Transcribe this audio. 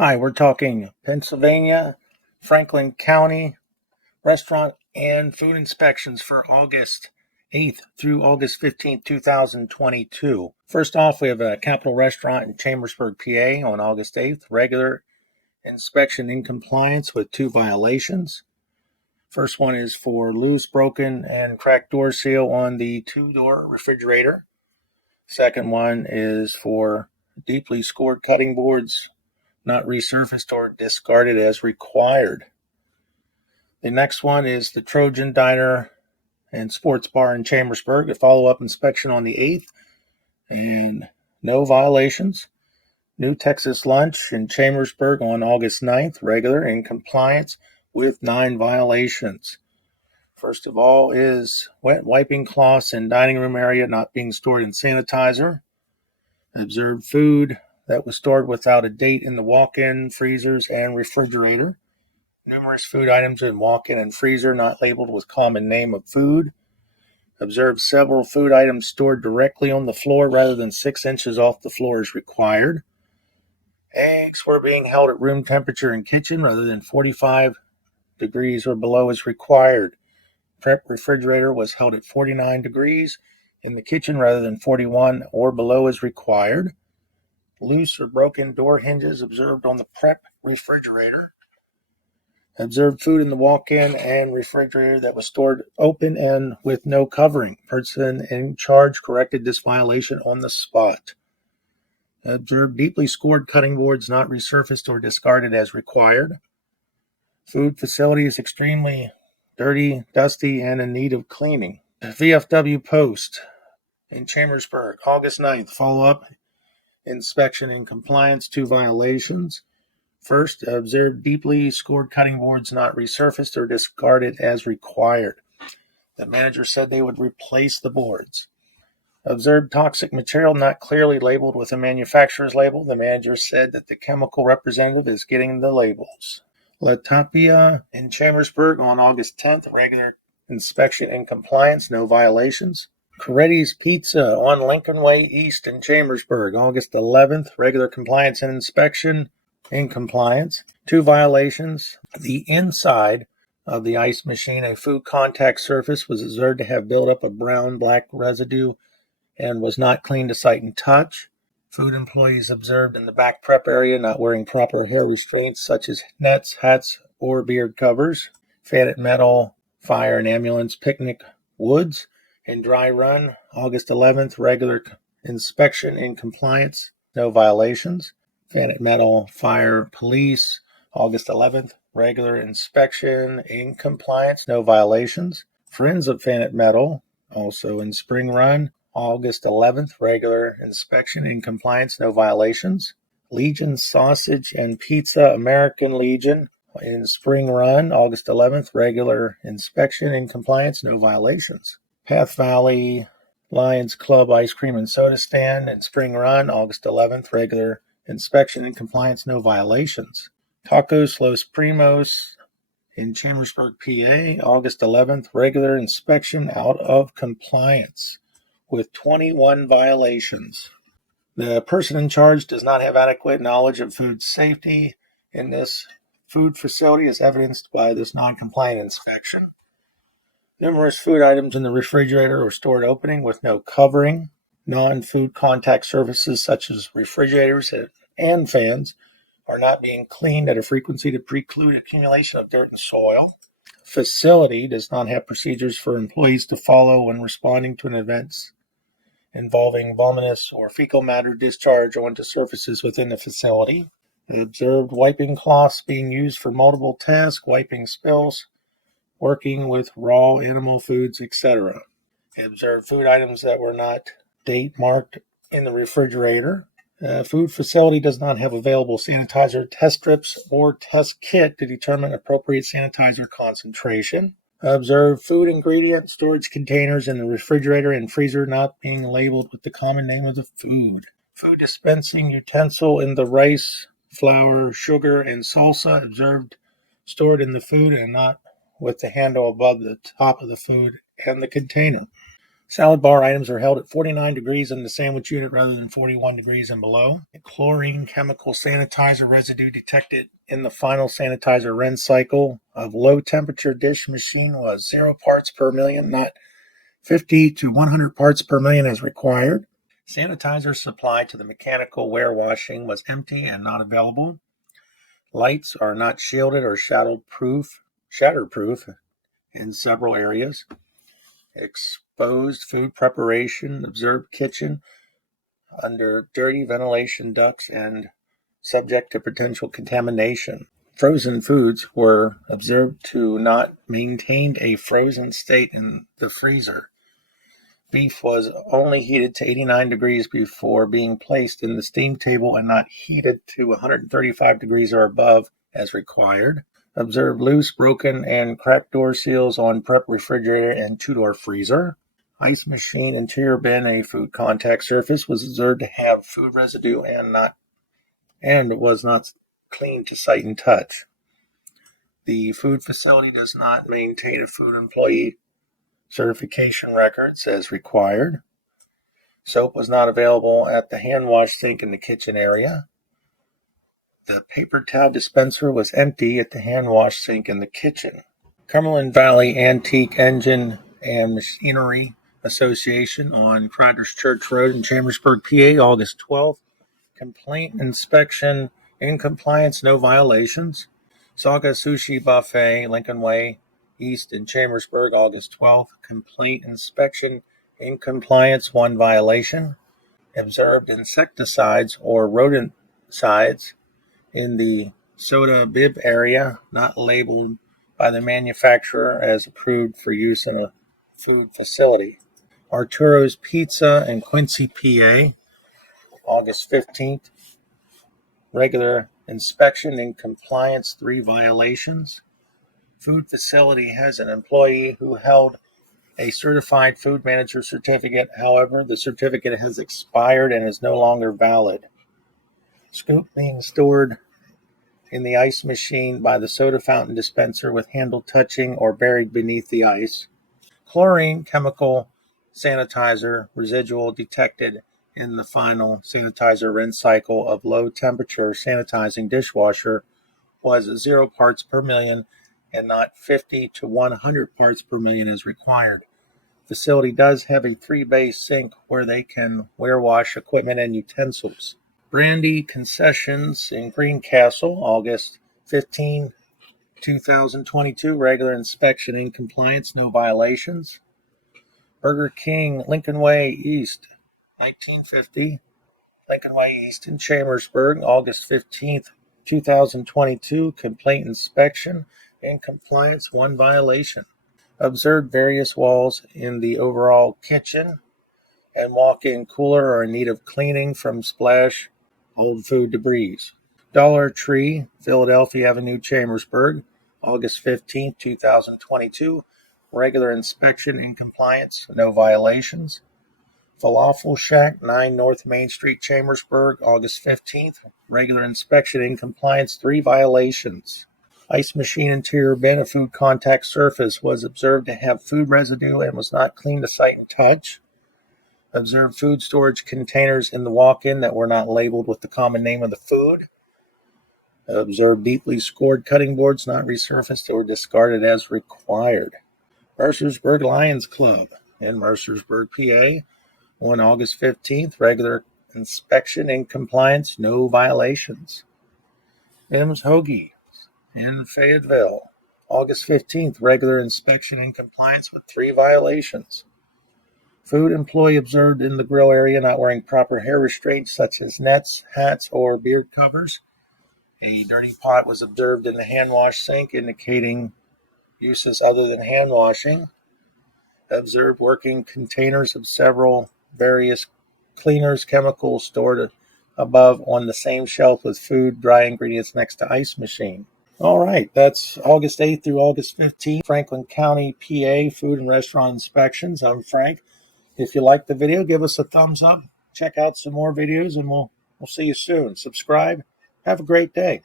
Hi, we're talking Pennsylvania, Franklin County restaurant and food inspections for August 8th through August 15th, 2022. First off, we have a Capitol Restaurant in Chambersburg, PA on August 8th. Regular inspection in compliance with 2 violations. First one is for loose, broken, and cracked door seal on the 2-door refrigerator. Second one is for deeply scored cutting boards not resurfaced or discarded as required. The next one is the Trojan Diner and Sports Bar in Chambersburg, a follow-up inspection on the 8th, and no violations. New Texas Lunch in Chambersburg on August 9th, regular in compliance with 9 violations. First of all is wet wiping cloths in dining room area not being stored in sanitizer. Observed food that was stored without a date in the walk-in freezers and refrigerator. Numerous food items in walk-in and freezer not labeled with common name of food. Observed several food items stored directly on the floor rather than 6 inches off the floor as required. Eggs were being held at room temperature in kitchen rather than 45 degrees or below as required. Prep refrigerator was held at 49 degrees in the kitchen rather than 41 or below as required. Loose or broken door hinges observed on the prep refrigerator. Observed food in the walk-in and refrigerator that was stored open and with no covering. Person in charge corrected this violation on the spot. Observed deeply scored cutting boards not resurfaced or discarded as required. Food facility is extremely dirty, dusty, and in need of cleaning. VFW Post in Chambersburg, August 9th, follow-up inspection in compliance, 2 violations. First, observed deeply scored cutting boards not resurfaced or discarded as required. The manager said they would replace the boards. Observed toxic material not clearly labeled with a manufacturer's label. The manager said that the chemical representative is getting the labels. La Tapia in Chambersburg on August 10th, regular inspection and compliance, no violations. Coretti's Pizza on Lincoln Way East in Chambersburg, August 11th, regular compliance and inspection in compliance. 2 violations. The inside of the ice machine, a food contact surface, was observed to have built up a brown-black residue and was not cleaned to sight and touch. Food employees observed in the back prep area not wearing proper hair restraints such as nets, hats, or beard covers. Fatted metal, fire and ambulance, picnic woods in dry run, August 11th, regular inspection in compliance, no violations. Fatted metal, fire, police, August 11th, regular inspection in compliance, no violations. Friends of Fatted metal, also in spring run, August 11th, regular inspection in compliance, no violations. Legion Sausage and Pizza, American Legion in spring run, August 11th, regular inspection in compliance, no violations. Path Valley Lions Club Ice Cream and Soda Stand in spring run, August 11th, regular inspection in compliance, no violations. Tacos Los Primos in Chambersburg, PA, August 11th, regular inspection out of compliance with 21 violations. The person in charge does not have adequate knowledge of food safety in this food facility as evidenced by this non-compliant inspection. Numerous food items in the refrigerator were stored opening with no covering. Non-food contact surfaces such as refrigerators and fans are not being cleaned at a frequency to preclude accumulation of dirt and soil. Facility does not have procedures for employees to follow when responding to an event involving vomitous or fecal matter discharge onto surfaces within the facility. Observed wiping cloths being used for multiple tasks, wiping spills, working with raw animal foods, etc. Observed food items that were not date marked in the refrigerator. Food facility does not have available sanitizer test strips or test kit to determine appropriate sanitizer concentration. Observed food ingredient storage containers in the refrigerator and freezer not being labeled with the common name of the food. Food dispensing utensil in the rice, flour, sugar, and salsa observed stored in the food and not with the handle above the top of the food and the container. Salad bar items are held at 49 degrees in the sandwich unit rather than 41 degrees and below. Chlorine chemical sanitizer residue detected in the final sanitizer rinse cycle of low temperature dish machine was 0 parts per million, not 50 to 100 parts per million as required. Sanitizer supplied to the mechanical warewashing was empty and not available. Lights are not shielded or shatterproof in several areas. Exposed food preparation, observed kitchen under dirty ventilation ducts and subject to potential contamination. Frozen foods were observed to not maintain a frozen state in the freezer. Beef was only heated to 89 degrees before being placed in the steam table and not heated to 135 degrees or above as required. Observed loose, broken, and cracked door seals on prep refrigerator and two-door freezer. Ice machine interior bin, a food contact surface, was observed to have food residue and was not clean to sight and touch. The food facility does not maintain a food employee certification records as required. Soap was not available at the hand wash sink in the kitchen area. The paper towel dispenser was empty at the hand wash sink in the kitchen. Cumberland Valley Antique Engine and Machinery Association on Criders Church Road in Chambersburg, PA, August 12th. Complaint inspection in compliance, no violations. Saga Sushi Buffet, Lincoln Way East in Chambersburg, August 12th. Complaint inspection in compliance, one violation. Observed insecticides or rodenticides in the soda bib area, not labeled by the manufacturer as approved for use in a food facility. Arturo's Pizza in Quincy, PA, August 15th. Regular inspection in compliance, 3 violations. Food facility has an employee who held a certified food manager certificate. However, the certificate has expired and is no longer valid. Scoop being stored in the ice machine by the soda fountain dispenser with handle touching or buried beneath the ice. Chlorine chemical sanitizer residual detected in the final sanitizer rinse cycle of low temperature sanitizing dishwasher was 0 parts per million and not 50 to 100 parts per million as required. Facility does have a 3-bay sink where they can wash equipment and utensils. Brandy Concessions in Greencastle, August 15, 2022. Regular inspection in compliance, no violations. Burger King, Lincoln Way East, 1950. Lincoln Way East in Chambersburg, August 15th, 2022. Complaint inspection in compliance, one violation. Observed various walls in the overall kitchen and walk-in cooler are in need of cleaning from splash old food debris. Dollar Tree, Philadelphia Avenue, Chambersburg, August 15, 2022. Regular inspection in compliance, no violations. Falafel Shack, 9 North Main Street, Chambersburg, August 15th. Regular inspection in compliance, 3 violations. Ice machine interior bin, a food contact surface, was observed to have food residue and was not clean to sight and touch. Observed food storage containers in the walk-in that were not labeled with the common name of the food. Observed deeply scored cutting boards not resurfaced or discarded as required. Mercersburg Lions Club in Mercersburg, PA, on August 15th. Regular inspection in compliance, no violations. M's Hoagie in Fayetteville, August 15th. Regular inspection in compliance with 3 violations. Food employee observed in the grill area not wearing proper hair restraints such as nets, hats, or beard covers. A dirty pot was observed in the hand wash sink, indicating uses other than hand washing. Observed working containers of several various cleaners, chemicals stored above on the same shelf with food, dry ingredients next to ice machine. All right, that's August 8th through August 15th, Franklin County, PA, food and restaurant inspections. I'm Frank. If you liked the video, give us a thumbs up. Check out some more videos, and we'll see you soon. Subscribe. Have a great day.